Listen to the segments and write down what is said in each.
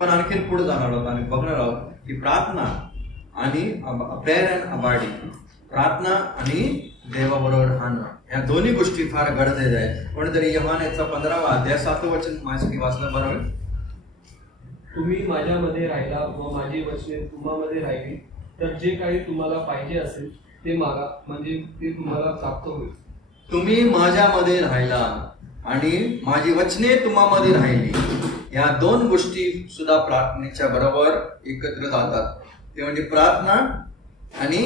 पण आणखीन पुढे जाणार आहोत आणि बघणार आहोत की प्रार्थना आणि प्रेयर अँड अबाइडिंग, प्रार्थना आणि देवाबरोबर राहणं, या दोन्ही गोष्टी फार गरजेच्या आहेत. कोणीतरी योहानेचा 15वा अध्याय 7 वचन माझ्यासाठी वाचलं बरं होईल. तुम्ही माझ्यामध्ये राहिला व माझी वचने तुम्हामध्ये राहिली तर जे काही तुम्हाला पाहिजे असेल ते मागा, म्हणजे ते तुम्हाला प्राप्त होईल. तुम्ही माझ्यामध्ये राहिला आणि माझी वचने तुम्हामध्ये राहिली, या दोन गोष्टी सुद्धा प्रार्थनेच्या बरोबर एकत्र जातात. ते म्हणजे प्रार्थना आणि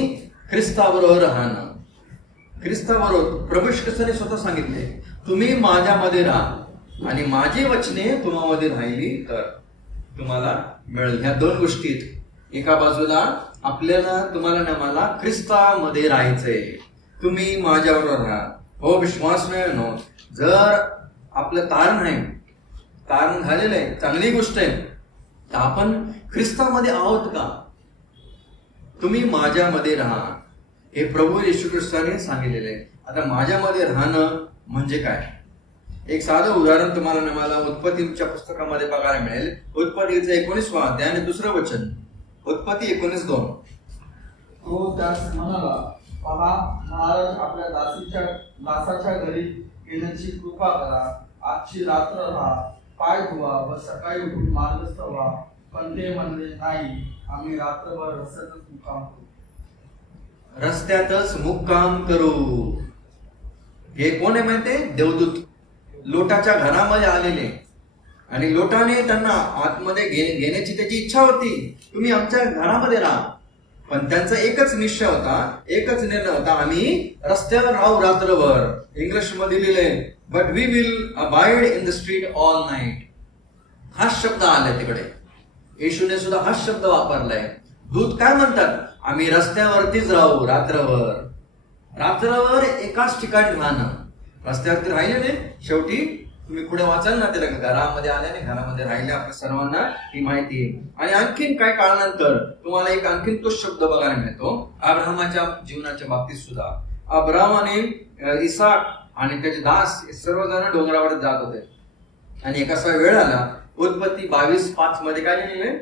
ख्रिस्ताबरोबर राहणं. ख्रिस्ताबरोबर प्रभू ख्रिस्ताने स्वतः सांगितले, तुम्ही माझ्यामध्ये राहा आणि माझी वचने तुम्हामध्ये राहिली तर तुम्हाला मिळेल. ह्या दोन गोष्टीत एका बाजूला आपल्याला, तुम्हाला ना मला ख्रिस्तामध्ये राहायचंय. तुम्ही माझ्याबरोबर राहा. हो विश्वास मिळणं, जर आपलं तारण झालेलं आहे, चांगली गोष्ट आहे, तर आपण ख्रिस्तामध्ये आहोत का? तुम्ही माझ्यामध्ये राहा, हे प्रभू येशू ख्रिस्ताने सांगितलेले आहे. आता माझ्यामध्ये राहणं म्हणजे काय? एक साधं उदाहरण तुम्हाला ना मला उत्पत्तीच्या पुस्तकामध्ये बघायला मिळेल. उत्पत्तीचं 19वा अध्याय आणि 2रं वचन, उत्पत्ती 19:2. तो त्यास म्हणाला, पहा, महाराज आपल्या दासाच्या घरी येण्याची कृपा करा. आजची रात्र राहा, पाय धुवा व सकाळी उठून मार्गस्थ व्हा. पण ते म्हणले, नाही, आम्ही रात्रभर रस्त्यातच मुक्काम करू. हे कोण आहे माहितीये? देवदूत लोटाच्या घरामध्ये आलेले, आणि लोटाने त्यांना आतमध्ये घेण्याची त्याची इच्छा होती, तुम्ही आमच्या घरामध्ये राहा. पण त्यांचा एकच निश्चय होता, एकच निर्णय होता, आम्ही रस्त्यावर राहू रात्रभर. इंग्लिश मध्ये लिहिले, but we will abide in the street all night. हाच शब्द आलाय तिकडे. येशूने सुद्धा हाच शब्द वापरलाय. दूत काय म्हणतात? आम्ही रस्त्यावरतीच राहू रात्रभर. रात्रभर एकाच ठिकाणी राहणं. रस्त्यावरती राहिले नाही. शेवटी तुम्ही पुढे वाचाल ना, त्याला घरामध्ये आल्याने, घरामध्ये राहिले, आपल्या सर्वांना ही माहिती आहे. आणि आणखीन काय काळानंतर तुम्हाला एक आणखीन तो शब्द बघायला मिळतो अब्राहमाच्या जीवनाच्या बाबतीत सुद्धा. अब्राहमाने इसाक आणि त्याचे दास सर्वजण डोंगरावर जात होते, आणि एक असा वेळ आला, उत्पत्ती 22:5 मध्ये काय लिहिलेलं आहे?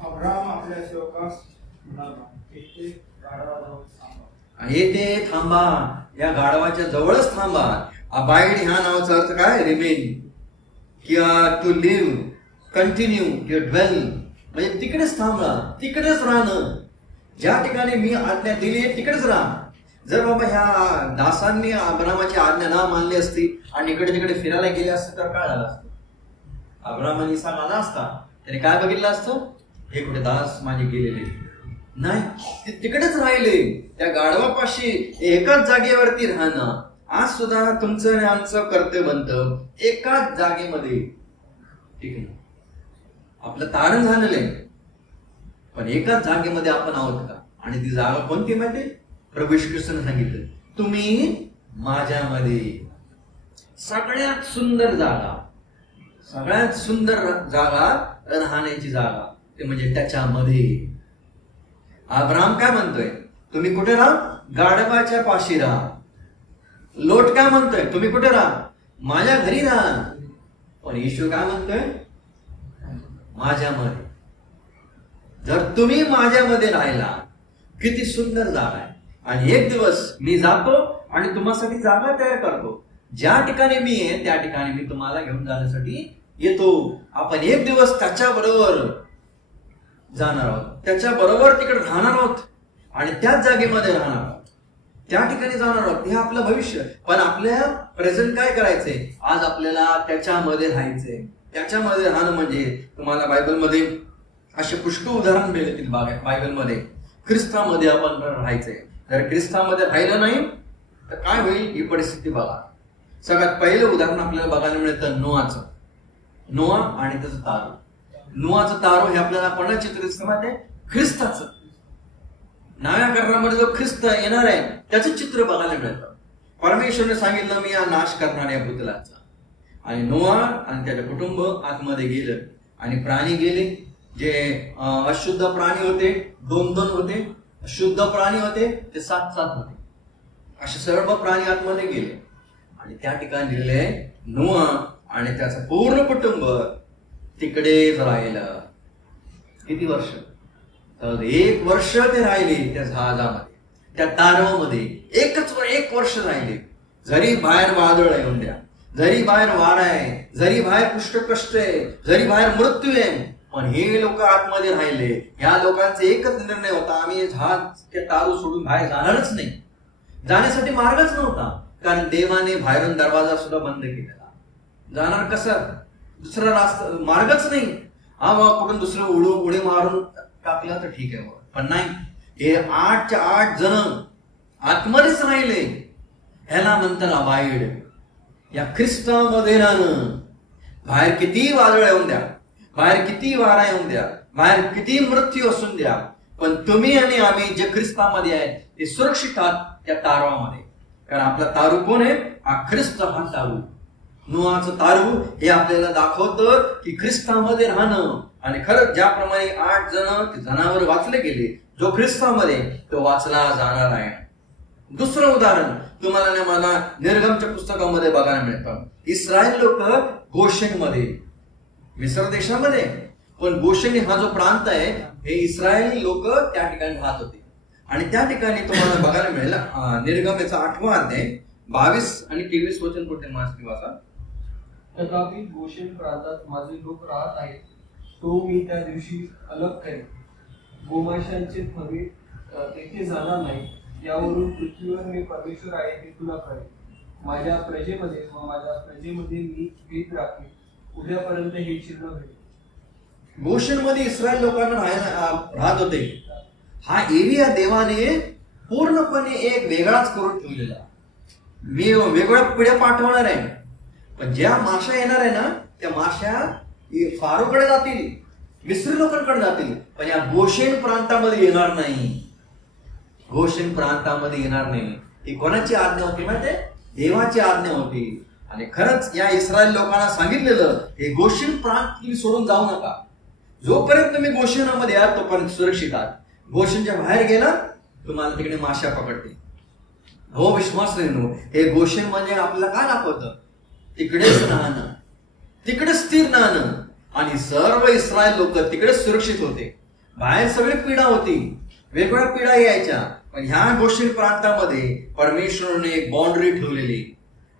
अब्राहम आपल्या सेवकास येथे थांबा, या गाढवाच्या जवळच थांबा. अबाइड ह्या नावाचा अर्थ काय? रिमेन किंवा to live, continue, to dwell, म्हणजे तिकडेच थांबा, तिकडेच राहणं. ज्या ठिकाणी मी आज्ञा दिली तिकडेच राहा. जर बाबा ह्या दासांनी अब्राहमाची आज्ञा ना मानली असती आणि इकडे तिकडे फिरायला गेले असते तर काय झालं असतं? अब्राहम इसाक आला असता, त्याने काय बघितलं असतं? हे कुठे दास माझे गेलेले नाही, ते तिकडेच राहिले, त्या गाढवापाशी एकाच जागेवरती राहणं. आज सुद्धा तुमचं आणि आमचं कर्तव्य बनतं एकाच जागेमध्ये. ठीक आहे, आपलं तारण झालेलं आहे, पण एकाच जागेमध्ये आपण आहोत का? आणि ती जागा कोणती माहिती? प्रभू येशू ख्रिस्ताने सांगितलं, तुम्ही माझ्यामध्ये. सगळ्यात सुंदर जागा, सगळ्यात सुंदर जागा, राहण्याची जागा, ते म्हणजे त्याच्यामध्ये. अब्राहम काय म्हणतोय? तुम्ही कुठे राहा? गाढवाच्या पाशी राहा. लोट काय म्हणतोय? तुम्ही कुठे राहा? माझ्या घरी राहा. पण येशू काय म्हणतोय? माझ्यामध्ये. जर तुम्ही माझ्यामध्ये राहिला, किती सुंदर जागा आहे. आणि एक दिवस मी जातो आणि तुम्हासाठी जागा तयार करतो. ज्या ठिकाणी मी आहे त्या ठिकाणी मी तुम्हाला घेऊन जाण्यासाठी येतो. आपण एक दिवस त्याच्या बरोबर जाणार आहोत, त्याच्या बरोबर तिकडे राहणार आहोत, आणि त्याच जागेमध्ये राहणार आहोत, त्या ठिकाणी जाणार आहोत. हे आपलं भविष्य. पण आपल्या प्रेझेंट काय करायचंय? आज आपल्याला त्याच्यामध्ये राहायचंय. त्याच्यामध्ये राहणं म्हणजे, तुम्हाला बायबलमध्ये असे पुष्कळ उदाहरण मिळतील बायबलमध्ये. ख्रिस्तामध्ये आपण राहायचंय. जर ख्रिस्तामध्ये राहिलं नाही तर काय होईल ही परिस्थिती बघा. सगळ्यात पहिलं उदाहरण आपल्याला बघायला मिळतं नोआचं. नोआ आणि त्याचं तारो. नोआचं तारो हे आपल्याला कोणाचं चित्र दिसतं माहिती? ख्रिस्ताचं. नव्या करण्यामध्ये जो ख्रिस्त येणार आहे त्याचं चित्र बघायला मिळतं. परमेश्वरने सांगितलं, मी या नाश करणाऱ्या भूतलाचा. आणि नोआ आणि त्याचं कुटुंब आतमध्ये गेलं, आणि प्राणी गेले. जे अशुद्ध प्राणी होते 2-2 होते, शुद्ध प्राणी होते ते 7-7 होते. असे सर्व प्राणी आतमध्ये गेले, आणि त्या ठिकाणी लिहिले नोआ आणि त्याचं पूर्ण कुटुंब तिकडेच राहिलं. किती वर्ष? तर 1 वर्ष ते राहिले त्या जहाजामध्ये, त्या तारवामध्ये. एक वर्ष राहिले. जरी बाहेर वादळ येऊन द्या, जरी बाहेर वारा आहे, जरी बाहेर पुष्टकष्ट आहे, जरी बाहेर मृत्यू आहे, पण हे लोक आतमध्ये राहिले. ह्या लोकांचा एकच निर्णय होता, आम्ही जहाज ते तारू सोडून बाहेर जाणारच नाही. जाण्यासाठी मार्गच नव्हता, कारण देवाने बाहेरून दरवाजा सुद्धा बंद केलेला. जाणार कसं? दुसरा मार्गच नाही. हा मग कुठून दुसरं उडी मारून टाकलं तर ठीक आहे, पण नाही. हे 8च्या 8 जण आतमध्येच राहिले. ह्याला म्हणतात अबाईड. या ख्रिस्तामध्ये राहणं. बाहेर किती वादळ येऊन द्या, बाहेर किती वारा येऊन द्या, बाहेर किती मृत्यू असून द्या, पण तुम्ही आणि आम्ही जे ख्रिस्तामध्ये आहे ते सुरक्षित आहात त्या तारवामध्ये. कारण आपला तारू कोण आहे? हा ख्रिस्त हा तारू. नोहाचं तारू हे आपल्याला दाखवतं की ख्रिस्तामध्ये राहणं. आणि खरंच ज्याप्रमाणे 8 जण जनावर वाचले गेले, जो ख्रिस्तामध्ये तो वाचला जाणार आहे. दुसरं उदाहरण तुम्हाला ना मला निर्गमच्या पुस्तकामध्ये बघायला मिळतं. इस्रायल लोक गोशेनमध्ये, मिस्र देशामध्ये, पण गोशेन हा जो प्रांत आहे हे इस्रायली लोक त्या ठिकाणी राहत होते. आणि त्या ठिकाणी तुम्हाला बघायला मिळेल निर्गमेचा 8वा अध्याय 22 आणि 23 वचन कुठे मास्ती वाचा. तथापि गोशेन प्रांतात माझे लोक राहत आहेत, तो मी त्या दिवशी अलग करेन. गोमांसाचे थवे तेथे जाणार नाही. यावरून पृथ्वीवर मी परमेश्वर आहे हे तुला कळेल. माझ्या प्रजेमध्ये व माझ्या प्रजेमध्ये मी भेद राखीन. उद्यापर्यंत हे चिन्ह भेटेल. गोशेनमध्ये इस्रायल लोकांना राहत होते. हा एरिया देवाने पूर्णपणे एक वेगळाच करून ठेवलेला. मी वेगळ्या पिढ्या पाठवणार आहे, पण ज्या माशा येणार आहे ना त्या माशा फारोकडे जातील, मिस्री लोकांकडे जातील, पण या गोशेन प्रांतामध्ये येणार नाही. गोशेन प्रांतामध्ये येणार नाही. ही कोणाची आज्ञा होती माहिती? देवाची आज्ञा होती. आणि खरंच या इस्रायल लोकांना सांगितलेलं हे गोशेन प्रांत तुम्ही सोडून जाऊ नका. जोपर्यंत तुम्ही गोशेनामध्ये आहात तोपर्यंत सुरक्षित आहात. गोशेनच्या बाहेर गेला तुम्हाला तिकडे माशा पकडते. हो विश्वास नाही. हे गोशेन म्हणजे आपल्याला काय दाखवतं? तिकडेच राहणं, तिकडे स्थिर राहणं. आणि सर्व इस्रायल लोक तिकडे सुरक्षित होते. बाहेर सगळी पीडा होती, वेगवेगळ्या पीडा यायच्या, पण ह्या गोशेन प्रांतामध्ये परमेश्वराने एक बाउंड्री ठेवलेली.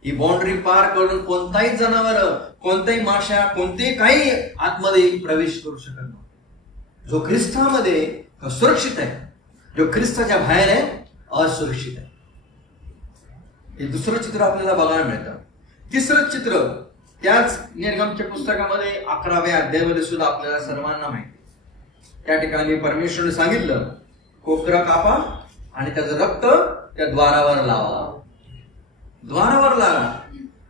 ही बाउंड्री पार करून कोणताही जनावर, कोणताही माशा, कोणतेही काही आतमध्ये प्रवेश करू शकत नाही. जो ख्रिस्तामध्ये सुरक्षित आहे, जो ख्रिस्ताच्या बाहेर आहे असुरक्षित आहे. हे दुसरं चित्र आपल्याला बघायला मिळतं. तिसरं चित्र त्याच निर्गमच्या पुस्तकामध्ये 11व्या अध्यायामध्ये सुद्धा आपल्याला सर्वांना माहिती. त्या ठिकाणी परमेश्वराने सांगितलं कोकरा कापा आणि त्याचं रक्त त्या द्वारावर लावा. द्वारावर लावा.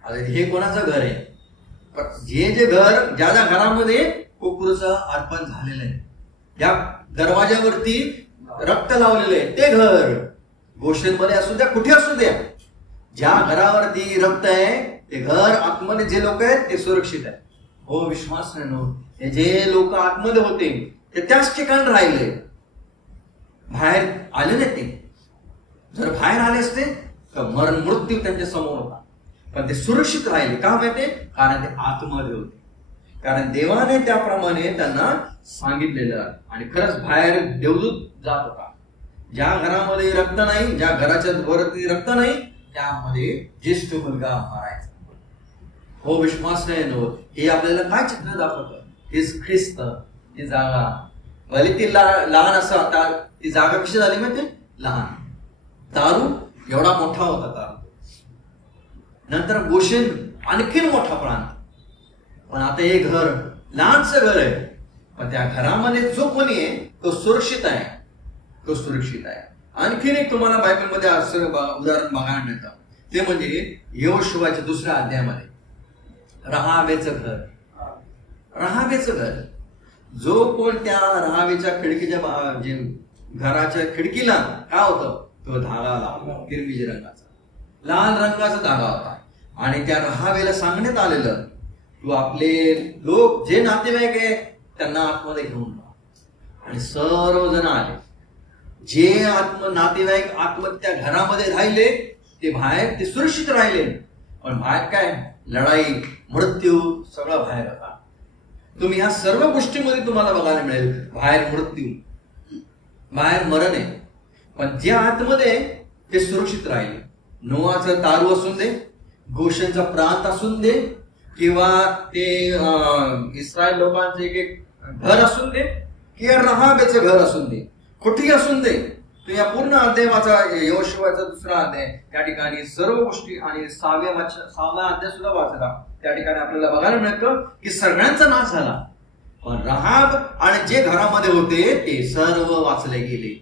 आता हे कोणाचं घर आहे? जे घर, ज्या ज्या घरामध्ये कोकरूचं अर्पण झालेलं आहे, ज्या दरवाजावरती रक्त लावलेलं आहे ते घर, गोशेनमध्ये असू द्या कुठे असू द्या, ज्या घरावरती रक्त आहे ते घर, आतमध्ये जे लोक आहेत ते सुरक्षित आहे. हो विश्वास नाही. जे लोक आतमध्ये होते ते त्याच ठिकाणी राहिले, बाहेर आले नाही. ते जर बाहेर आले असते तर मरण मृत्यू त्यांच्या समोर होता, पण ते सुरक्षित राहिले. का माहिती? कारण ते आतमध्ये होते. कारण देवाने त्याप्रमाणे त्यांना सांगितलेलं. आणि खरंच बाहेर देवदूत जात होता. ज्या घरामध्ये रक्त नाही, ज्या घराच्या वरती रक्त नाही, त्यामध्ये ज्येष्ठ मुलगा मारायचा. हो विश्वास नाही. हे आपल्याला काय चित्र दाखवतं? हे ख्रिस्त, ही जागा भले ती लहान असं, आता ती जागा कशी झाली माहिती? लहान. तारू एवढा मोठा होता तारू. नंतर गोशेन आणखीन मोठा प्रांत. पण आता हे घर लहानसं घर आहे, पण त्या घरामध्ये जो कोणी आहे तो सुरक्षित आहे, तो सुरक्षित आहे. आणखीन एक तुम्हाला बायबलमध्ये असं उदाहरण बघायला मिळतं. ते म्हणजे यहोशुवाच्या 2ऱ्या अध्यायामध्ये रहाबेचं घर. रहाबेचं घर. जो कोण त्या रहाबेच्या खिडकीच्या जे घराच्या खिडकीला काय होतं? तो धागा लावला, हिरवी रंगाचा, लाल रंगाचा धागा होता. आणि त्या रहाबेला सांगण्यात आलेलं तू आपले लोक जे नातेवाईक आहे त्यांना आतमध्ये घेऊन जा. आणि सर्वजण आले. जे नातेवाईक आतमध्ये त्या घरामध्ये राहिले ते बाहेर ते सुरक्षित राहिले, पण बाहेर काय लढाई, मृत्यू सगळं बाहेर होता. तुम्ही ह्या सर्व गोष्टीमध्ये तुम्हाला बघायला मिळेल, बाहेर मृत्यू, बाहेर मरण आहे, पण जे आतमध्ये ते सुरक्षित राहिले. नोआचं तारू असून दे, गोशेनचा प्रांत असून दे, किंवा ते इस्रायल लोकांचे एक घर असून दे, किंवा रहाबेचं घर असून दे, कुठेही असून दे, तर या पूर्ण अध्यायाचा यहोशुआचा दुसरा अध्याय त्या ठिकाणी सर्व गोष्टी, आणि 6वा अध्याय सुद्धा वाचला, त्या ठिकाणी आपल्याला बघायला मिळतं की सगळ्यांचा नाश झाला, पण रहाब आणि जे घरामध्ये होते ते सर्व वाचले गेले.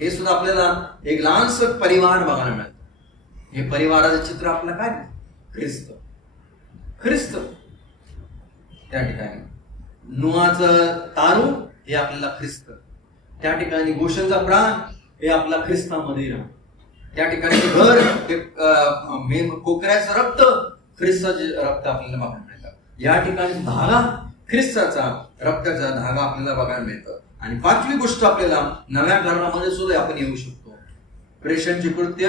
हे सुद्धा आपल्याला एक लहानसं परिवार बघायला मिळतं. हे परिवाराचं चित्र आपलं काय? ख्रिस्त. ख्रिस्त त्या ठिकाणी नोआचं तारू हे आपल्याला ख्रिस्त, त्या ठिकाणी गोशेनचा प्राण हे आपला ख्रिस्तामध्ये राहा, त्या ठिकाणी घर ते कोकऱ्याचं रक्त, ख्रिस्ताचे रक्त आपल्याला बघायला मिळतं. या ठिकाणी धागा ख्रिस्ताचा रक्ताचा धागा आपल्याला बघायला मिळतं. आणि 5वी गोष्ट आपल्याला नव्या करारामध्ये सुद्धा आपण येऊ शकतो. प्रेषणची कृत्य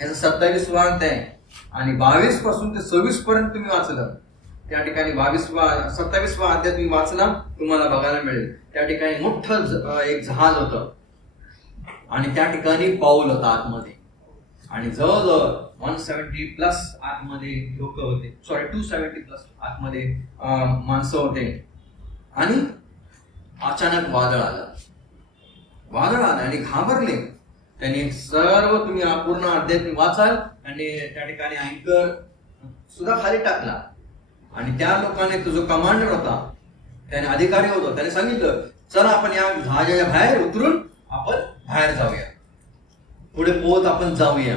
याचा 27वा अध्याय आणि 22 पासून ते 26 पर्यंत तुम्ही वाचलं, त्या ठिकाणी 27वा अध्याय तुम्ही वाचला, तुम्हाला बघायला मिळेल त्या ठिकाणी मोठं एक जहाज होतं आणि त्या ठिकाणी पाऊल होता आतमध्ये, आणि जवळजवळ 170+ आतमध्ये लोक होते, 270+ आतमध्ये माणसं होते. आणि अचानक वादळ आलं आणि घाबरले. त्यांनी सर्व तुम्ही पूर्ण अध्याय वाचाल आणि त्या ठिकाणी अँकर सुद्धा खाली टाकला, आणि त्या लोकांनी तो जो कमांडर होता, त्याने अधिकारी होता, त्याने सांगितलं चला आपण या जहाजाच्या बाहेर उतरून आपण बाहेर जाऊया, पुढे पोहत आपण जाऊया.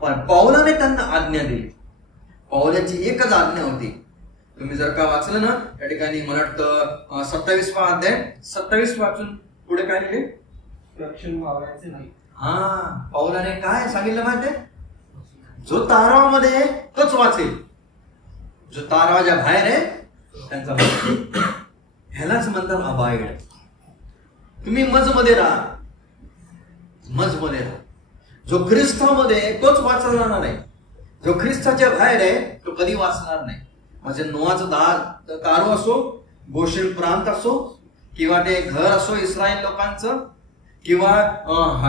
पण पौलाने त्यांना आज्ञा दिली. पौलाची एकच आज्ञा होती. तुम्ही जर का वाचलं ना त्या ठिकाणी मला वाटतं 27वा अध्याय 27 वाचून पुढे काय लिहिले? रक्षण व्हायचे नाही. पौलाने काय सांगितलं माहितीये? जो तारावामध्ये तोच वाचेल, जो तारावाच्या बाहेर आहे त्यांचा ह्यालाच म्हणतात अबाईड. तुम्ही मजमध्ये राहा, मजमध्ये राहा. जो ख्रिस्तामध्ये तोच वाचला नाही, जो ख्रिस्ताच्या बाहेर आहे तो कधी वाचणार नाही. म्हणजे नोआचं तारू असो, गोशेन प्रांत असो, किंवा ते घर असो इस्रायल लोकांचं, किंवा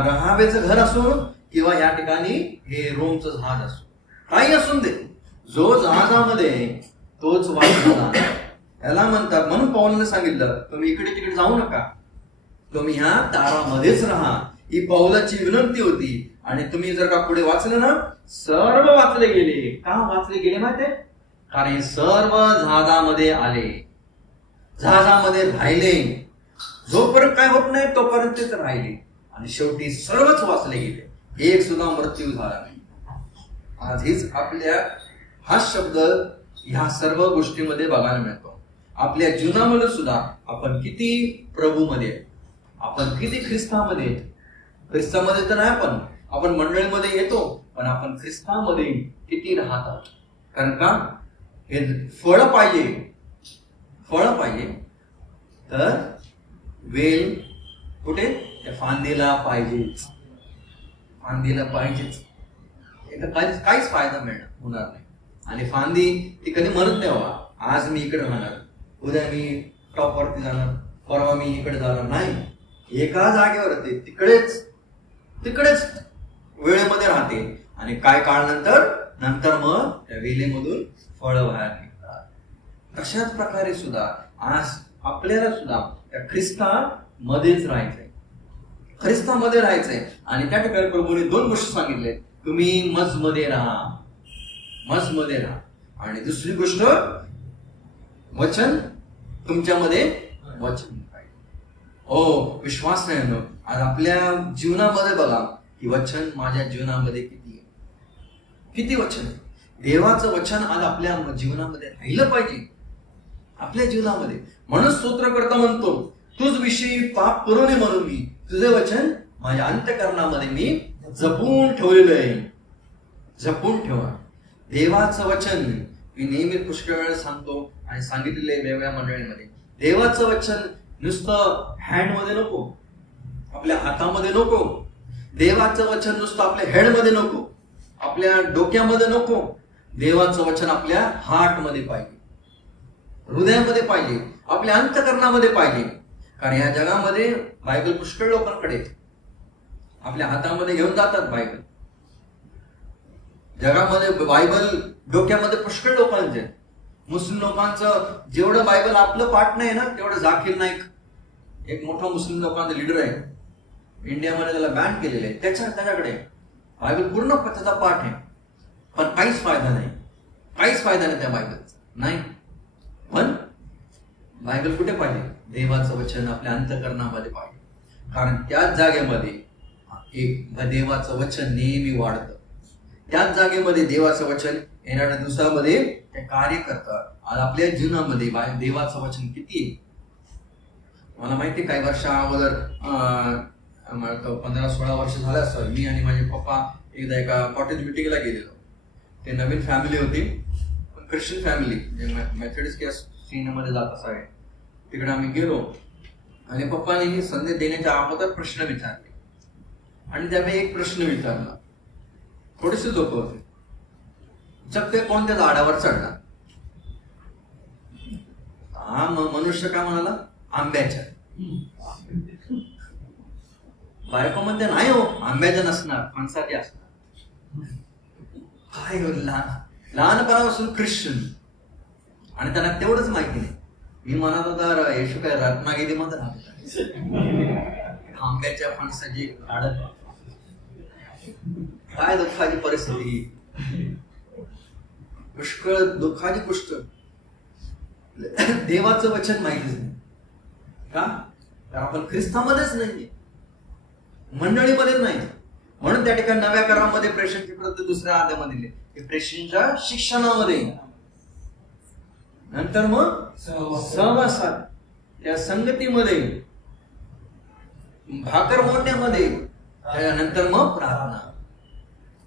रहाबेचं घर असो, किंवा या ठिकाणी हे रोमचं जहाज असो, काही असून दे, जो जहाजामध्ये तोच वाचला. याला म्हणतात, म्हणून पौलाने सांगितलं तुम्ही इकडे तिकडे जाऊ नका, तुम्ही ह्या तारामध्येच राहा. ही पौलाची विनंती होती. आणि तुम्ही जर का पुढे वाचलं ना, सर्व वाचले गेले. का वाचले गेले माहितीये? कारण सर्व जहाजामध्ये आले, जहाजामध्ये राहिले, जोपर्यंत काय होत नाही तोपर्यंत तेच राहिले, आणि शेवटी सर्वच वाचले गेले, एक सुद्धा मृत्यू झाला नाही. आज हीच आपल्या हा शब्द ह्या सर्व गोष्टीमध्ये बघायला मिळतो. आपल्या जीवनामध्ये सुद्धा आपण किती प्रभूमध्ये, आपण किती ख्रिस्तामध्ये, ख्रिस्तामध्ये तर नाही, पण आपण मंडळीमध्ये येतो, पण आपण ख्रिस्तामध्ये किती राहतात. कारण का हे फळ पाहिजे तर वेल कुठे? त्या फांदीला पाहिजेच, काहीच फायदा होणार नाही. आणि फांदी ती कधी म्हणत नाही बाबा आज मी इकडे राहणार, उद्या मी टॉपवरती जाणार, परवा मी इकडे जाणार नाही. एका जागेवर ते तिकडेच वेळेमध्ये राहते, आणि काय काळ नंतर मग त्या वेलेमधून फळं बाहेर निघतात. तशाच प्रकारे सुद्धा आज आपल्याला सुद्धा त्या ख्रिस्तामध्येच राहायचंय. आणि त्या ठिकाणी प्रभूने 2 गोष्टी सांगितले, तुम्ही मजमध्ये राहा. आणि दुसरी गोष्ट, वचन तुमच्यामध्ये वचन पाहिजे. हो, विश्वास नाही ना. आज आपल्या जीवनामध्ये बघा की वचन माझ्या जीवनामध्ये किती वचन आहे. देवाचं वचन आज आपल्या जीवनामध्ये राहिलं पाहिजे, आपल्या जीवनामध्ये. म्हणून स्तोत्रकर्ता म्हणतो, तुझ विषयी पाप करू नये म्हणून मी तुझे वचन माझ्या अंतःकरणामध्ये मी जपून ठेवलेलं आहे. जपून ठेवा देवाचं वचन. मी नेहमी पुष्कळ वेळा सांगतो आणि सांगितलेलं आहे वेगवेगळ्या मंडळीमध्ये, देवाचं वचन नुसतं हँडमध्ये नको, आपल्या हातामध्ये नको. देवाचं वचन नुसतं आपल्या हेडमध्ये नको, आपल्या डोक्यामध्ये नको. देवाचं वचन आपल्या हार्टमध्ये पाहिजे, हृदयामध्ये पाहिजे, आपल्या अंतःकरणामध्ये पाहिजे. कारण या जगामध्ये बायबल पुष्कळ लोकांकडे आपल्या हातामध्ये घेऊन जातात बायबल. जगामध्ये बायबल डोक्यामध्ये पुष्कळ लोकांचे. मुस्लिम लोकांचं जेवढं बायबल आपलं पाठ नाही ना, तेवढं झाकीर नाईक एक मोठा मुस्लिम लोकांचा लीडर आहे, इंडियामध्ये त्याला बॅन केलेलं आहे. त्याच्याकडे बायबल पूर्ण त्याचा पाठ आहे, पण काहीच फायदा नाही, काहीच फायदा नाही त्या बायबलचा नाही. पण बायबल कुठे पाहिजे? देवाचं वचन आपल्या अंतःकरणामध्ये पाहिजे. कारण त्याच जागेमध्ये एक देवाचं वचन नेहमी वाढतं. त्याच जागेमध्ये देवाचं वचन येणाऱ्या दिवसामध्ये ते कार्य करतात. आज आपल्या जीवनामध्ये देवाचं वचन किती आहे? मला माहिती काही वर्षा अगोदर 15-16 वर्ष झालं असं, मी आणि माझे पप्पा एकदा एका कॉटेज मिटिंगला गेलेलो. ते नवीन फॅमिली होती, ख्रिश्चन फॅमिली, मेथोडिस्ट किंवा सीनमध्ये जात असावे. तिकडे आम्ही गेलो आणि पप्पाने संदेश देण्याच्या अगोदर प्रश्न विचारले. आणि त्यावेळी एक प्रश्न विचारला, थोडेसे लोक होते, चक्क कोणत्या झाडावर चढला? हा मनुष्य काय म्हणाला? आंब्याच्या. बायको म्हणते नाही हो, आंब्याच्या नसणार, फणसाची असणार. काय लहानपणापासून ख्रिश्चन, आणि त्यांना तेवढंच माहिती नाही. मी म्हणत होता येशू काय रत्नागिरी मध्ये राहतो, आंब्याच्या फणसाची झाड. काय दुःखाची परिस्थिती, पुष्कळ दुःखाची गोष्ट. देवाचं वचन माहितीच नाही का? तर आपण ख्रिस्तामध्येच नाहीये, मंडळीमध्येच नाही. म्हणून त्या ठिकाणी नव्या करामध्ये प्रेषणची प्रत दुसऱ्या अध्यायामध्ये दिले, प्रेषणच्या शिक्षणामध्ये, नंतर मग सहवासात, त्या संगतीमध्ये, भाकर मोडण्यामध्ये, त्यानंतर मग प्रार्थना.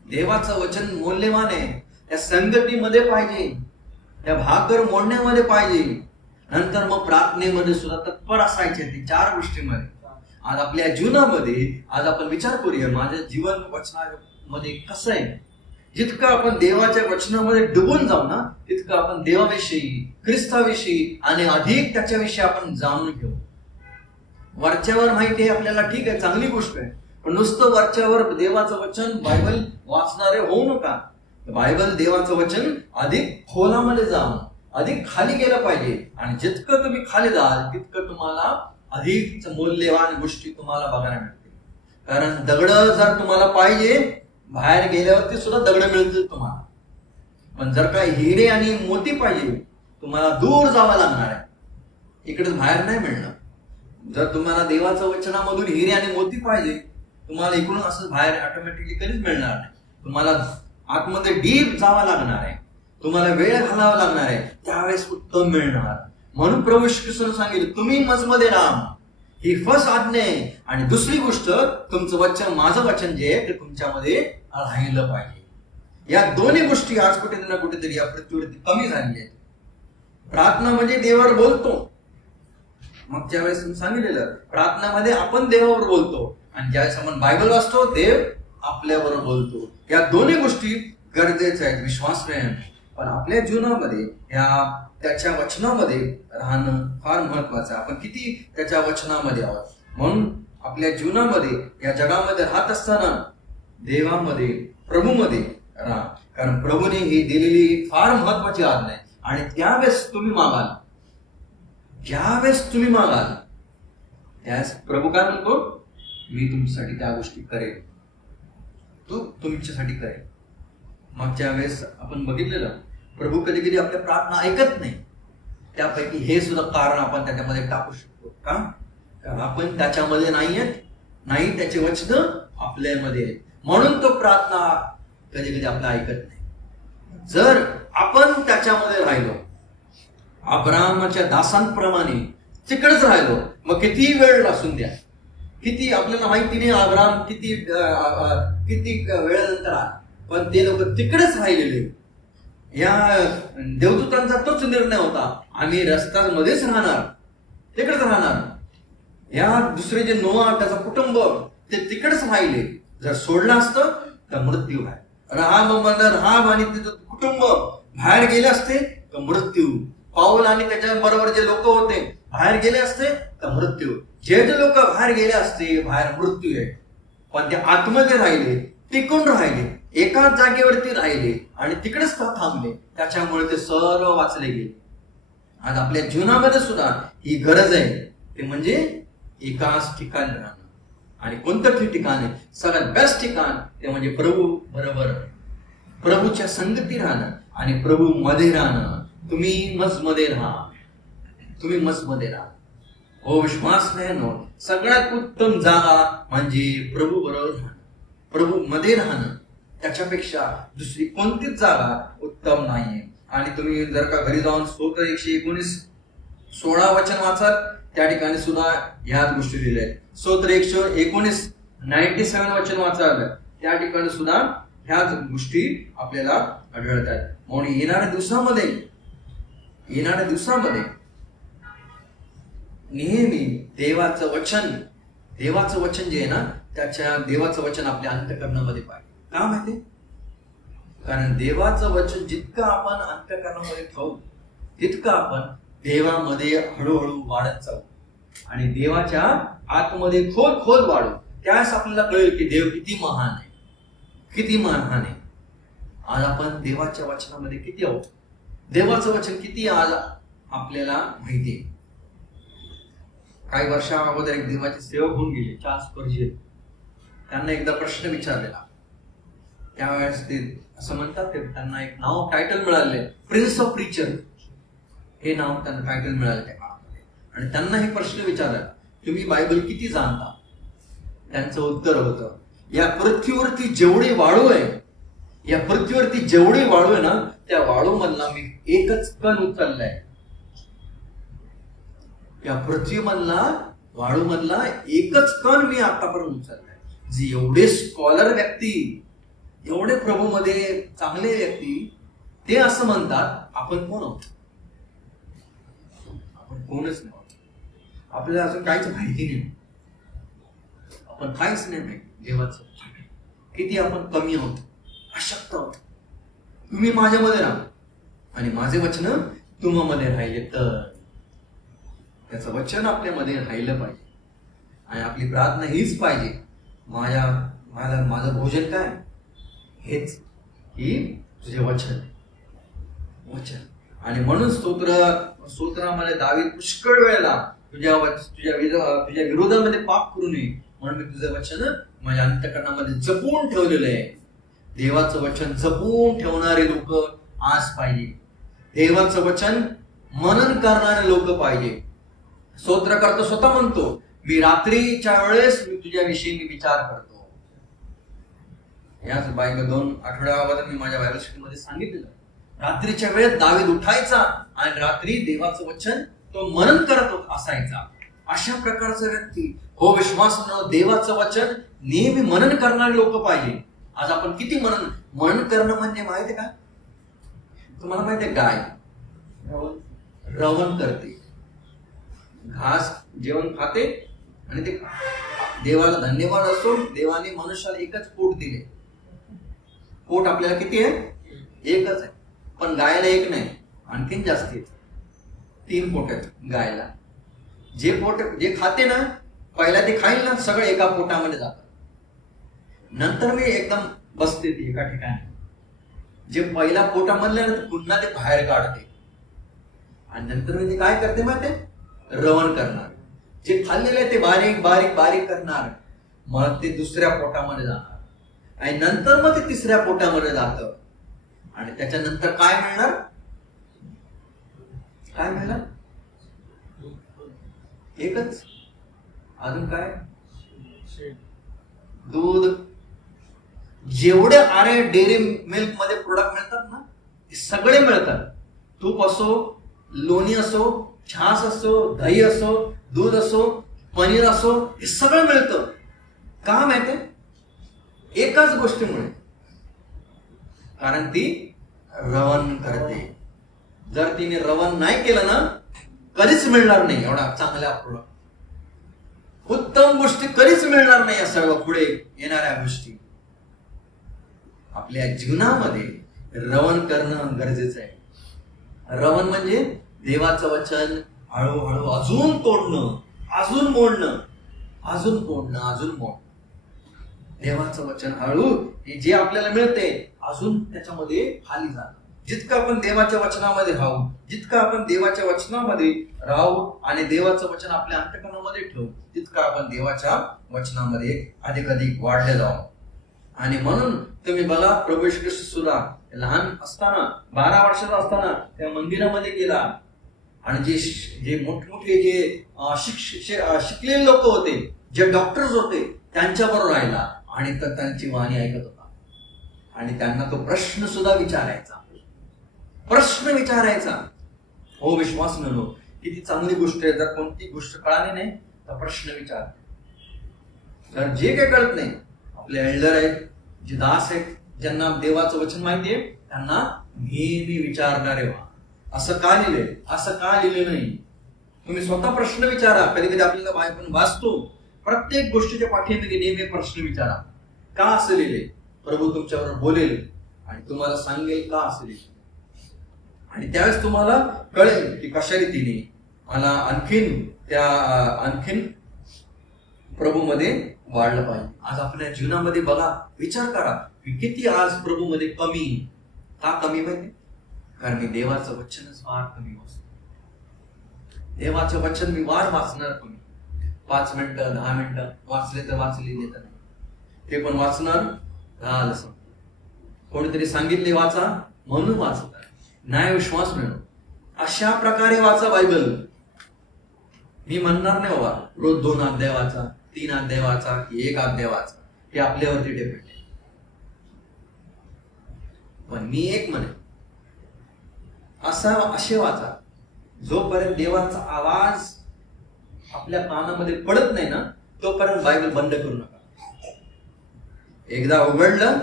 देवाचं वचन मौल्यवान आहे. त्या संगतीमध्ये पाहिजे, त्या भाकर मोडण्यामध्ये पाहिजे, नंतर मग प्रार्थनेमध्ये सुद्धा तत्पर असायचे. ते 4 गोष्टीमध्ये आज आपल्या जीवनामध्ये आज आपण विचार करूया, माझं जीवन वचनामध्ये कसं आहे. जितकं आपण देवाच्या वचनामध्ये डुबून जाऊ ना, तितकं आपण देवाविषयी, ख्रिस्ताविषयी आणि अधिक त्याच्याविषयी आपण जाणून घेऊ. वरच्यावर माहिती आहे आपल्याला, ठीक आहे, चांगली गोष्ट आहे, पण नुसतं वरच्यावर देवाचं वचन बायबल वाचणारे होऊ नका. बायबल देवाचं वचन अधिक खोलामध्ये जाऊन अधिक खाली गेलं पाहिजे. आणि जितकं तुम्ही खाली जाल तितकं तुम्हाला अधिक मौल्यवान गोष्टी तुम्हाला बघायला मिळतील. कारण दगड जर तुम्हाला पाहिजे, बाहेर गेल्यावरती सुद्धा दगड मिळतील तुम्हाला. पण जर का हिरे आणि मोती पाहिजे, तुम्हाला दूर जावं लागणार आहे, इकडे बाहेर नाही मिळणार. जर तुम्हाला देवाचं वचनामधून हिरे आणि मोती पाहिजे, तुम्हाला इकडून असं बाहेर ऑटोमॅटिकली कधीच मिळणार नाही. तुम्हाला आतमध्ये डीप जावं लागणार आहे, तुम्हाला वेळ घालावा लागणार आहे, त्यावेळेस उत्तम मिळणार. म्हणून प्रभू येशू ख्रिस्ताने सांगितलं, तुम्ही माझमध्ये राहा, ही फर्स्ट आज्ञा आहे. आणि दुसरी गोष्ट, तुमचं वचन, माझं वचन जे आहे ते तुमच्यामध्ये राहिलं पाहिजे. या दोन्ही गोष्टी आज कुठे ना कुठेतरी या पृथ्वीवरती कमी झालेल्या आहेत. प्रार्थना म्हणजे देवावर बोलतो. मागच्या वेळेस तुम्ही सांगितलेलं, प्रार्थनामध्ये आपण देवावर बोलतो, आणि ज्यावेळेस आपण बायबल वाचतो, देव आपल्यावर बोलतो. या दोन्ही गोष्टी गरजेच्या आहेत, विश्वास नाही. पण आपल्या जीवनामध्ये त्याच्या वचनामध्ये राहणं फार महत्वाचं आहे. आपण किती त्याच्या वचनामध्ये आहोत. म्हणून आपल्या जीवनामध्ये, या जगामध्ये राहत असताना देवामध्ये, प्रभूमध्ये राहा. कारण प्रभूने ही दिलेली फार महत्वाची आज्ञा आहे. आणि त्यावेळेस तुम्ही मागाल, ज्यावेळेस तुम्ही मागाल, त्यावेळेस प्रभू काय म्हणतो, मी तुमच्यासाठी त्या गोष्टी करेल, तू तुमच्यासाठी करेल. मागच्या वेळेस आपण बघितलेलं, प्रभू कधी कधी आपल्या प्रार्थना ऐकत नाही. त्यापैकी हे सुद्धा कारण आपण त्याच्यामध्ये टाकू शकतो. का? कारण आपण त्याच्यामध्ये नाही, त्याचे वचन आपल्यामध्ये आहेत. म्हणून तो प्रार्थना कधी कधी आपला ऐकत नाही. जर आपण त्याच्यामध्ये राहिलो, अब्राहमाच्या दासांप्रमाणे तिकडेच राहिलो, मग किती वेळ असून द्या, किती आपल्याला माहिती नाही अब्राहम किती वेळानंतर आला, पण ते लोक तिकडेच राहिलेले. या देवदूतांचा तोच निर्णय होता, आम्ही रस्त्यामध्येच राहणार, तिकडेच राहणार. या दुसरे जे नोआ, त्याचं कुटुंब, ते तिकडेच राहिले. जर सोडलं असतं तर मृत्यू आहे. राहाब आणि तिचं कुटुंब बाहेर गेले असते तर मृत्यू. पाऊल आणि त्याच्या बरोबर जे लोक होते बाहेर गेले असते तर मृत्यू, जे लोक बाहेर गेले असते बाहेर मृत्यू आहे, पण ते आतमध्ये राहिले, टिकून राहिले, एकाच जागेवरती राहिले आणि तिकडेच थांबले, त्याच्यामुळे ते सर्व वाचले गेले. आज आपल्या जीवनामध्ये सुद्धा ही गरज आहे, ते म्हणजे एकाच ठिकाणी राहणं. आणि कोणतं ठिकाण आहे? सगळ्यात बेस्ट ठिकाण ते म्हणजे प्रभू बरोबर, प्रभूच्या संगती राहणं आणि प्रभू मध्ये राहणं. तुम्ही मजमध्ये राहा, तुम्ही मजमध्ये राहा. हो विश्वास नाही, सगळ्यात उत्तम जागा म्हणजे प्रभू बरोबर राहणं, प्रभू मध्ये राहणं. त्याच्यापेक्षा दुसरी कोणतीच जागा उत्तम नाहीये. आणि तुम्ही जर का घरी जाऊन स्तोत्र 119:16 वचन वाचाल, त्या ठिकाणी सुद्धा ह्याच गोष्टी दिल्या आहेत. स्तोत्र 119:97 वचन वाचाल, त्या ठिकाणी सुद्धा ह्याच गोष्टी आपल्याला आढळतात. म्हणून येणाऱ्या दिवसामध्ये नेहमी देवाचं वचन जे आहे ना, त्याच्या देवाचं वचन आपल्या अंतःकरणामध्ये पाहिजे. का माहिती? कारण देवाचं वचन जितकं आपण अंतःकरणामध्ये ठेवू तितकं आपण देवामध्ये हळूहळू वाढत जाऊ आणि देवाच्या आतमध्ये खोल वाढू. त्यावेळेस आपल्याला कळेल की देव किती महान आहे, किती महान आहे. आज आपण देवाच्या वचनामध्ये किती आहोत, देवाचं वचन किती आज आपल्याला माहिती आहे. काही वर्षा अगोदर एक देवाचे सेवक होऊन गेले, चार्ल्स स्पर्जियन. त्यांना एकदा प्रश्न विचारलेला, त्यावेळेस ते असं म्हणतात, ते त्यांना एक नाव टायटल मिळाले, प्रिन्स ऑफ प्रीचर हे नाव त्यांना टायटल मिळालं त्या काळामध्ये. आणि त्यांना हे प्रश्न विचारला, तुम्ही बायबल किती जाणता? त्यांचं उत्तर होतं, या पृथ्वीवरती जेवढी वाळू आहे, या पृथ्वीवरती जेवढी वाळू आहे ना, त्या वाळू मधला मी एकच कण उचललाय. या पृथ्वीमधला वाळू मधला एकच कण मी आतापर्यंत उचललाय. जे एवढे स्कॉलर व्यक्ती, एवढे प्रभूमध्ये चांगले व्यक्ती, ते असं म्हणतात आपण कोण आहोत? आपण कोणच नाही. आपल्याला अजून काहीच माहिती नाही, आपण काहीच नाही माहिती देवाचं. किती आपण कमी आहोत, अशक्त आहोत. तुम्ही माझ्यामध्ये राहा आणि माझे वचन तुम्हामध्ये राहिले तर, त्याचं वचन आपल्यामध्ये राहिलं पाहिजे. आणि आपली प्रार्थना हीच पाहिजे, माझं भोजन काय? हेच की तुझे वचन. आणि म्हणून स्तोत्रामध्ये दावीद पुष्कळ वेळेला तुझ्या विरोधामध्ये पाप करू नये म्हणून मी तुझं वचन माझ्या अंतःकरणामध्ये जपून ठेवलेलं आहे. देवाचं वचन जपून ठेवणारे लोक आज पाहिजे. देवाचं वचन मनन करणारे लोक पाहिजे. स्तोत्रकर्ता स्वतः म्हणतो, मी रात्रीच्या वेळेस मी तुझ्याविषयी मी विचार करतो. याच बायबल 2 आठवड्यावर मी माझ्या बायबल स्टडीमध्ये सांगितलेलं, रात्रीच्या वेळेत दावीद उठायचा आणि रात्री देवाचं वचन तो मनन करत असायचा. अशा प्रकारचा व्यक्ती, हो विश्वास, देवाचं वचन नेहमी मनन करणारे लोक पाहिजे. आज आपण किती मनन करणं म्हणजे माहिती का? तुम्हाला माहिती आहे, गाय रवण करते, घास जेवण खाते आणि ते देवाला धन्यवाद असो, देवाने मनुष्याला एकच पोट दिले. पोट आपल्याला किती आहे? एकच आहे. पण गायला एक नाही, आणखीन जास्त 3 पोट आहेत गायला. जे खाते ना, पहिला ते खाईल ना, सगळं एका पोटामध्ये जातं. नंतर मी एकदम बसते ती एका ठिकाणी. जे पहिला पोटामधले ना, पुन्हा ते बाहेर काढते आणि नंतर मी ते काय करते माहिती? रवण करणार. जे खाल्लेले आहे ते बारीक बारीक बारीक करणार, मग ते दुसऱ्या पोटामध्ये जाणार आणि नंतर मग ते तिसऱ्या पोटामध्ये जातं. आणि त्याच्यानंतर काय मिळणार? काय मिळणार? एकच. अजून काय? दूध. जेवढे आरे डेअरी मिल्क मध्ये प्रोडक्ट मिळतात ना, ते सगळे मिळतात. तूप असो, लोणी असो, छास असो, दही असो, दूध असो, पनीर असो, हे सगळं मिळतं. का माहिती? एकाच गोष्टीमुळे, कारण ती रवण करते. जर तिने रवण नाही केलं ना, कधीच मिळणार नाही एवढा चांगल्या प्रोडक्ट, उत्तम गोष्टी कधीच मिळणार नाही. या सर्व पुढे येणाऱ्या गोष्टी आपल्या जीवनामध्ये रवण करणं गरजेचं आहे. रवण म्हणजे देवाचं वचन हळूहळू अजून तोडणं, अजून मोडणं, अजून तोडणं, अजून मोडणं. देवाचं वचन हळू जे आपल्याला मिळते अजून त्याच्यामध्ये खाली जाणं. जितकं आपण देवाच्या वचनामध्ये राहू, जितकं आपण देवाच्या वचनामध्ये राहू आणि देवाचं वचन आपल्या अंतःकरणामध्ये ठेवू, तितकं आपण देवाच्या वचनामध्ये अधिक अधिक वाढले जाऊ. आणि म्हणून तुम्ही बघा, प्रभू येशू ख्रिस्त सुद्धा लहान असताना 12 वर्षाचा असताना त्या मंदिरामध्ये गेला आणि जे मोठमोठे जे शिकलेले लोक होते, जे डॉक्टर्स होते, त्यांच्याबरोबर राहिला आणि त्यांची वाणी ऐकत होता. आणि त्यांना तो प्रश्न सुद्धा विचारायचा. हो विश्वास नव्हतो, किती चांगली गोष्ट आहे. जर कोणती गोष्ट कळाली नाही तर प्रश्न विचार. तर जे काही कळत नाही, आपले एल्डर आहेत, जे दास आहेत, ज्यांना देवाचं वचन माहिती आहे, त्यांना नेहमी विचारणारे व्हा. असं का लिहिलंय, असं का लिहिलं नाही. तुम्ही स्वतः प्रश्न विचारा. कधी कधी आपल्याला बायबल वाचतो, प्रत्येक गोष्टीच्या पाठीमागे नेहमी प्रश्न विचारा. का असं लिहिले? प्रभू तुमच्याबरोबर बोलेल आणि तुम्हाला सांगेल का असं लिहिले. आणि त्यावेळेस तुम्हाला कळेल की कशा रीतीने मला आणखीन प्रभूमध्ये वाढलं पाहिजे. आज आपल्या जीवनामध्ये बघा, विचार करा की किती आज प्रभूमध्ये कमी. का कमी माहिती? कारण मी देवाचं वचनच फार कमी वाचतो. देवाचं वचन मी वार वाचणार कमी. 5 मिनिटं 10 मिनिटं वाचले तर वाचले, नाही तर नाही. ते पण वाचणार झालं. कोणीतरी सांगितले वाचा म्हणून वाचतात. नाही विश्वास मिळव, अशा प्रकारे वाचा बायबल. मी म्हणणार नाही बाबा रोज 2 अध्याय वाचा, 3 अध्याय वाचा की 1 अध्याय वाचा, हे आपल्यावरती डिपेंड आहे. पण मी एक म्हणे, असे वाचा जोपर्यंत देवाचा आवाज आपल्या कानामध्ये पडत नाही ना, तोपर्यंत बायबल बंद करू नका. एकदा उघडलं,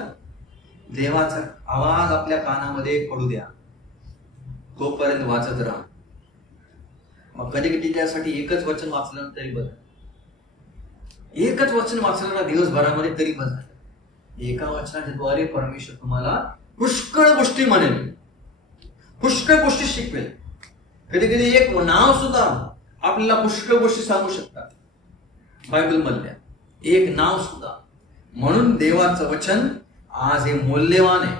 देवाचा आवाज आपल्या कानामध्ये पडू द्या, तोपर्यंत वाचत राहा. मग कधी कधी त्यासाठी एकच वचन वाचलं तरी बरं, एकच वचन वाचलं ना दिवसभरामध्ये तरी बरं. एका वचनाच्या द्वारे परमेश्वर तुम्हाला पुष्कळ गोष्टी म्हणेल, पुष्कळ गोष्टी शिकवेल. कधी कधी एक नाव सुद्धा आपल्याला पुष्कळ गोष्टी सांगू शकतात बायबल मधल्या, एक नाव सुद्धा. म्हणून देवाचं वचन आज हे मौल्यवान आहे.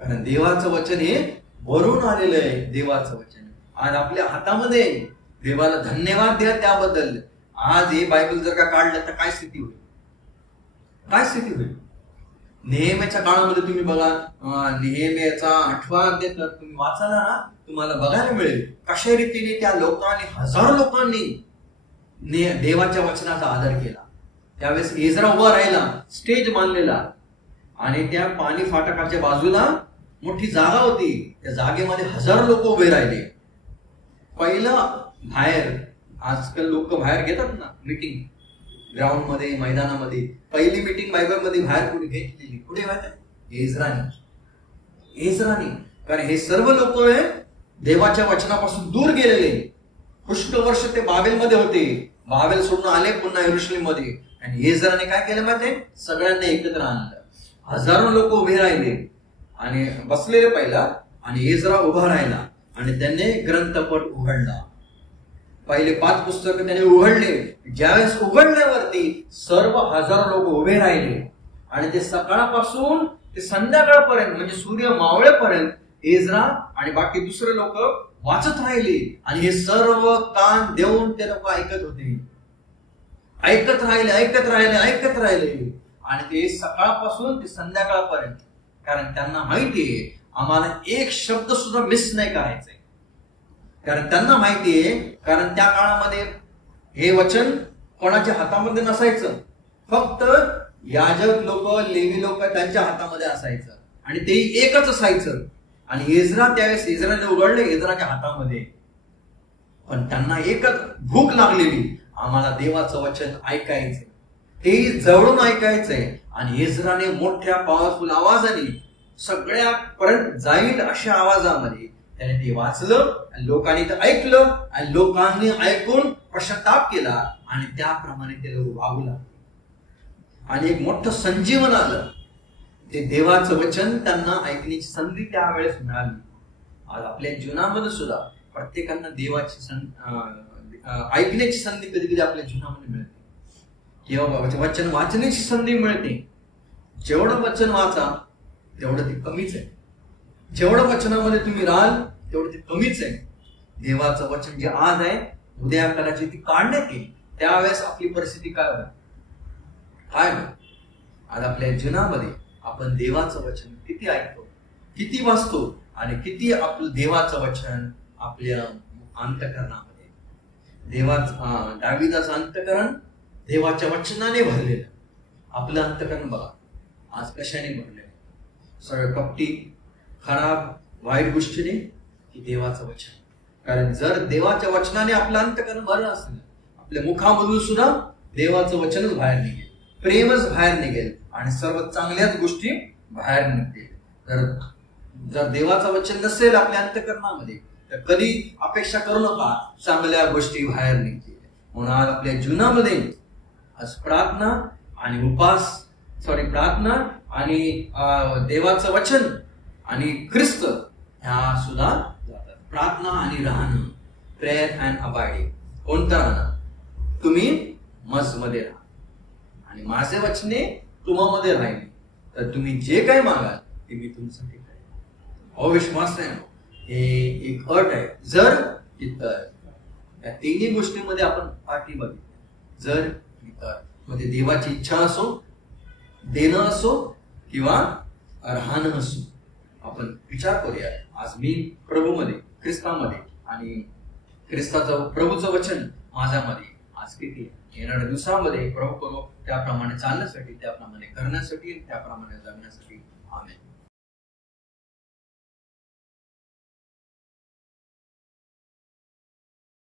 कारण देवाचं वचन हे वरून आलेलं आहे. देवाचं वचन आज आपल्या हातामध्ये. देवाला धन्यवाद द्या त्याबद्दल. आज हे बायबल जर का काढलं तर काय स्थिती होईल, काय स्थिती होईल. नेहमीच्या काळामध्ये तुम्ही बघा, नेहमीचा 8वां अध्याय तर तुम्ही वाचाला ना, तुम्हाला बघायला मिळेल कशा रीतीने त्या लोकांनी, हजारो लोकांनी देवाच्या वचनाचा आदर केला. त्यावेळेस एजरा उभा राहिला, स्टेज बांधलेला, आणि त्या पाणी फाटकाच्या बाजूला मोठी जागा होती. त्या जागेमध्ये हजारो लोक उभे राहिले. पहिलं बाहेर, आजकाल लोक बाहेर घेतात ना मीटिंग, ग्राउंड मध्ये, मैदानामध्ये. पहिली मीटिंग बायबल मध्ये बाहेर कुठे घेतलेली, कुठे माहिती आहे? एजरानी. कारण हे सर्व लोक देवाच्या वचनापासून दूर गेलेले. पुष्कळ वर्ष ते बाबेलमध्ये होते. बाबेल सोडून आले पुन्हा यरूशलेम मध्ये. आणि एजराने काय केलं माहिती? सगळ्यांना एकत्र आणलं. हजारो लोक उभे राहिले आणि बसलेले पहिला, आणि एजरा उभा राहिला आणि त्याने ग्रंथपट उघडला. पहिले 5 पुस्तक त्याने उघडले. ज्यावेळेस उघडल्यावरती सर्व हजारो लोक उभे राहिले आणि ते सकाळपासून ते संध्याकाळपर्यंत, म्हणजे सूर्य मावळेपर्यंत एजरा आणि बाकी दुसरे लोक वाचत राहिले. आणि हे सर्व कान देऊन ते लोक ऐकत होते. ऐकत राहिले आणि ते सकाळपासून ते संध्याकाळपर्यंत. कारण त्यांना माहितीये आम्हाला एक शब्द सुद्धा मिस नाही करायचंय. कारण त्यांना माहितीये, कारण त्या काळामध्ये हे वचन कोणाच्या हातामध्ये नसायचं. फक्त याजक लोक, लेवी लोक त्यांच्या हातामध्ये असायचं, आणि तेही एकच असायचं. आणि एजरा, त्यावेळेस एजराने उघडले एजराच्या हातामध्ये. पण त्यांना एकच भूक लागलेली, आम्हाला देवाचं वचन ऐकायचंय, तेही जवळून ऐकायचंय. आणि एजराने मोठ्या पॉवरफुल आवाजाने सगळ्यापर्यंत जाईल अशा आवाजामध्ये त्याने ते वाचलं. लोकांनी ते ऐकलं आणि लोकांनी ऐकून पश्चाताप केला आणि त्याप्रमाणे ते लोक वागू लागले. आणि एक मोठं संजीवन आलं. ते देवाचं वचन त्यांना ऐकण्याची संधी त्यावेळेस मिळाली. आज आपल्या जीवनामध्ये सुद्धा प्रत्येकांना देवाची ऐकण्याची संधी कधी कधी आपल्या जीवनामध्ये मिळते, किंवा वचन वाचण्याची संधी मिळते. जेवढं वचन वाचा तेवढं ते कमीच आहे. जेवढं वचनामध्ये तुम्ही राहाल तेवढं ते कमीच आहे. देवाचं वचन जे आज आहे उद्या कदाचित ती काढण्यात येईल. त्यावेळेस आपली परिस्थिती काय होईल? आज आपल्या जीवनामध्ये आपण देवाचं वचन किती ऐकतो, किती वाचतो, आणि किती आपलं देवाचं वचन आपल्या अंतःकरणामध्ये. दाविदाचं अंतःकरण देवाच्या वचनाने भरलेलं. आपलं अंतःकरण बघा आज कशाने भरलेलं? सगळं कपटी, खराब, वाईट गोष्टीने की देवाचं वचन. कारण जर देवाच्या वचनाने आपलं अंतःकरण भरलं असेल, आपल्या मुखामधून सुद्धा देवाचं वचनच बाहेर निघेल, प्रेमच बाहेर निघेल, आणि सर्व चांगल्याच गोष्टी बाहेर निघतील. जर देवाचं वचन नसेल आपल्या अंतःकरणामध्ये तर कधी अपेक्षा करू नका चांगल्या गोष्टी बाहेर निघतील. म्हणून आज आपल्या जीवनामध्ये आज प्रार्थना आणि देवाचं वचन आणि ख्रिस्त ह्या सुद्धा जातात. प्रार्थना आणि राहणं, प्रेयर अँड अबाइडिंग. कोणतं राहणं? तुम्ही मजमध्ये राहा आणि माझे वचने तुम्हामध्ये राहिले तर तुम्ही जे काही मागाल ते मी तुमच्यासाठी करेन. अविश्वास नाही, हे एक अट आहे. जर इतर या तिन्ही गोष्टींमध्ये आपण पाठी बघितली, जर इतर मध्ये देवाची इच्छा असो, देणं असो किंवा राहणं असो, आपण विचार करूया. आज मी प्रभूमध्ये, ख्रिस्तामध्ये, आणि ख्रिस्ताचं प्रभूचं वचन माझ्यामध्ये आज किती आहे? येणाऱ्या दिवसामध्ये प्रभू करो त्याप्रमाणे चालण्यासाठी, त्याप्रमाणे करण्यासाठी, त्याप्रमाणे जगण्यासाठी. आमेन.